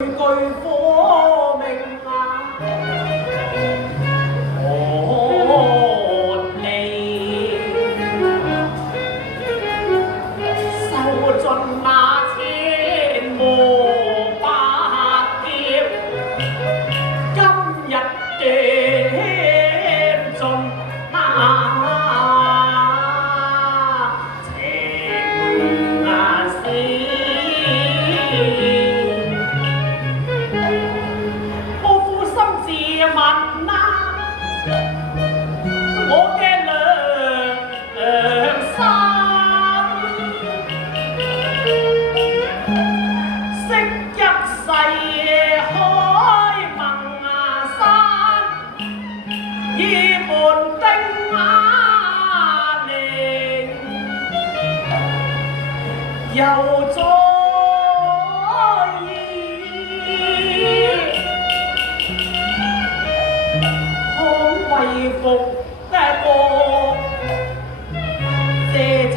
句火命啊，寒氣受盡那千磨百劫，今日斷盡那情絲。問啊，我嘅良心，昔一世開孟山，以門定雅寧，又再為復得過這齊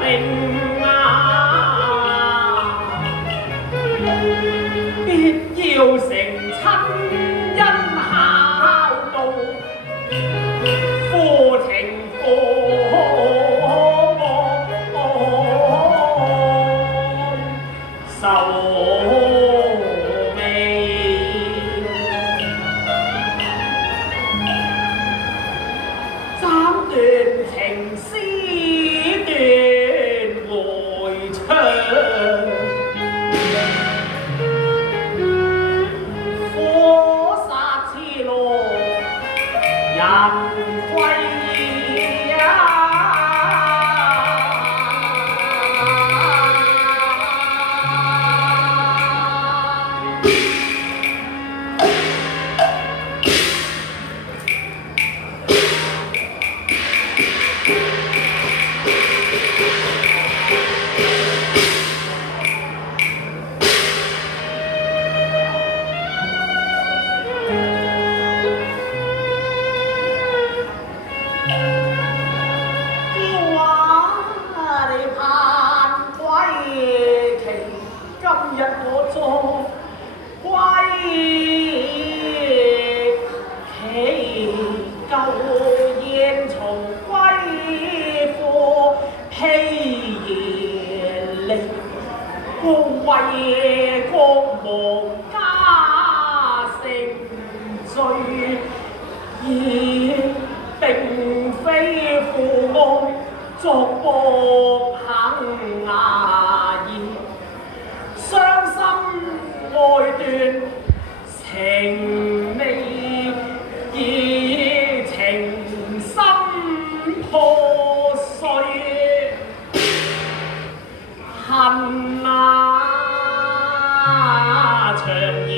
兵啊，必要成親恩孝道，夫情仇情絲斷回腸，火殺痴羅人歸啊！今日我作歸期，舊燕從歸課披耶力，為國亡家成罪，而並非父愛作薄肯牙兒。傷心愛斷情未已，情深破碎，恨啊長兒。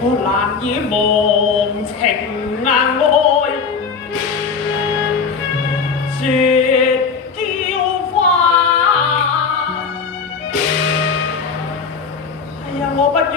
我難以忘情愛，絕嬌花。哎呀，我不如。